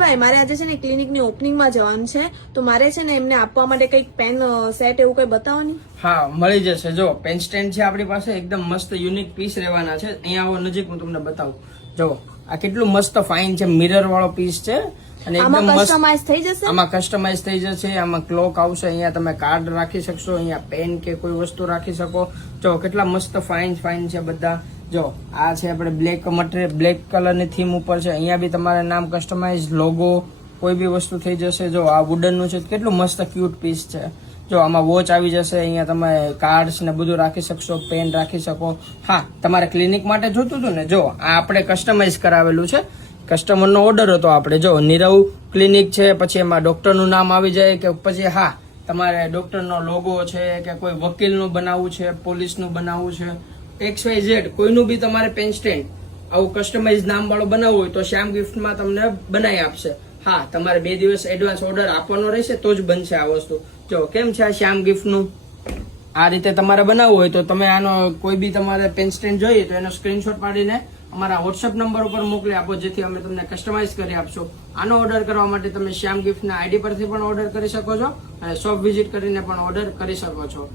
હર્ષભાઈ, મારે આજે છે ને ક્લિનિકની ઓપનિંગમાં જવાનું છે, તો મારે છે ને એમને આપવા માટે કંઈક પેન સેટ એવું કંઈ બતાવો ને. હા, મળી જશે. જો પેન સ્ટેન્ડ છે આપણી પાસે, એકદમ મસ્ત યુનિક પીસ રહેવાના છે. અહીંયા આવો નજીક, હું તમને બતાવું. જો આ કેટલું મસ્ત ફાઇન છે, મિરર વાળો પીસ છે અને એકદમ મસ્ત. કસ્ટમાઇઝ થઈ જશે? આમાં કસ્ટમાઇઝ થઈ જશે. આમાં ક્લોક આવશે, અહીંયા તમે કાર્ડ રાખી શકશો, અહીંયા પેન કે કોઈ વસ્તુ રાખી શકો. જો કેટલા મસ્ત ફાઇન છે બધા. જો આ છે આપણે બ્લેક મટીરિયલ, બ્લેક કલરની થીમ ઉપર છે. અહીંયા બી તમારે નામ કસ્ટમાઇઝ, લોગો, કોઈ બી વસ્તુ થઈ જશે. જો આ વુડન નું છે, કેટલું મસ્ત ક્યુટ પીસ છે. જો આમાં વોચ આવી જશે, અહીંયા તમે કાર્ડ્સ ને બધું રાખી શકશો, પેન રાખી શકો. હા, તમારે ક્લિનિક માટે જોતું હતું ને, જો આ આપણે કસ્ટમાઇઝ કરાવેલું છે. કસ્ટમરનો ઓર્ડર હતો આપણે. જો નીરવ ક્લિનિક છે, પછી એમાં ડોક્ટરનું નામ આવી જાય કે પછી હા તમારે ડોક્ટરનો લોગો છે કે કોઈ વકીલનું બનાવવું છે, પોલીસનું બનાવવું છે, XYZ કોઈનું બી તમારે પેન સ્ટેન્ડ આવું કસ્ટમાઇઝ નામ વાળો બનાવવું હોય તો શ્યામ ગિફ્ટમાં તમને બનાવી આપશે. હા, તમારે 2 દિવસ એડવાન્સ ઓર્ડર આપવાનો રહેશે તો જ બનશે આ વસ્તુ. જો કેમ છે આ શ્યામ ગિફ્ટનું, આ રીતે તમારે બનાવવું હોય તો તમે આનો કોઈ બી તમારે પેન સ્ટેન્ડ જોઈએ તો એનો સ્ક્રીનશોટ પાડીને અમારા વોટ્સઅપ નંબર ઉપર મોકલી આપો, જેથી અમે તમને કસ્ટમાઇઝ કરી આપશો. આનો ઓર્ડર કરવા માટે તમે શ્યામ ગિફ્ટના આઈડી પરથી પણ ઓર્ડર કરી શકો છો અને શોપ વિઝિટ કરીને પણ ઓર્ડર કરી શકો છો.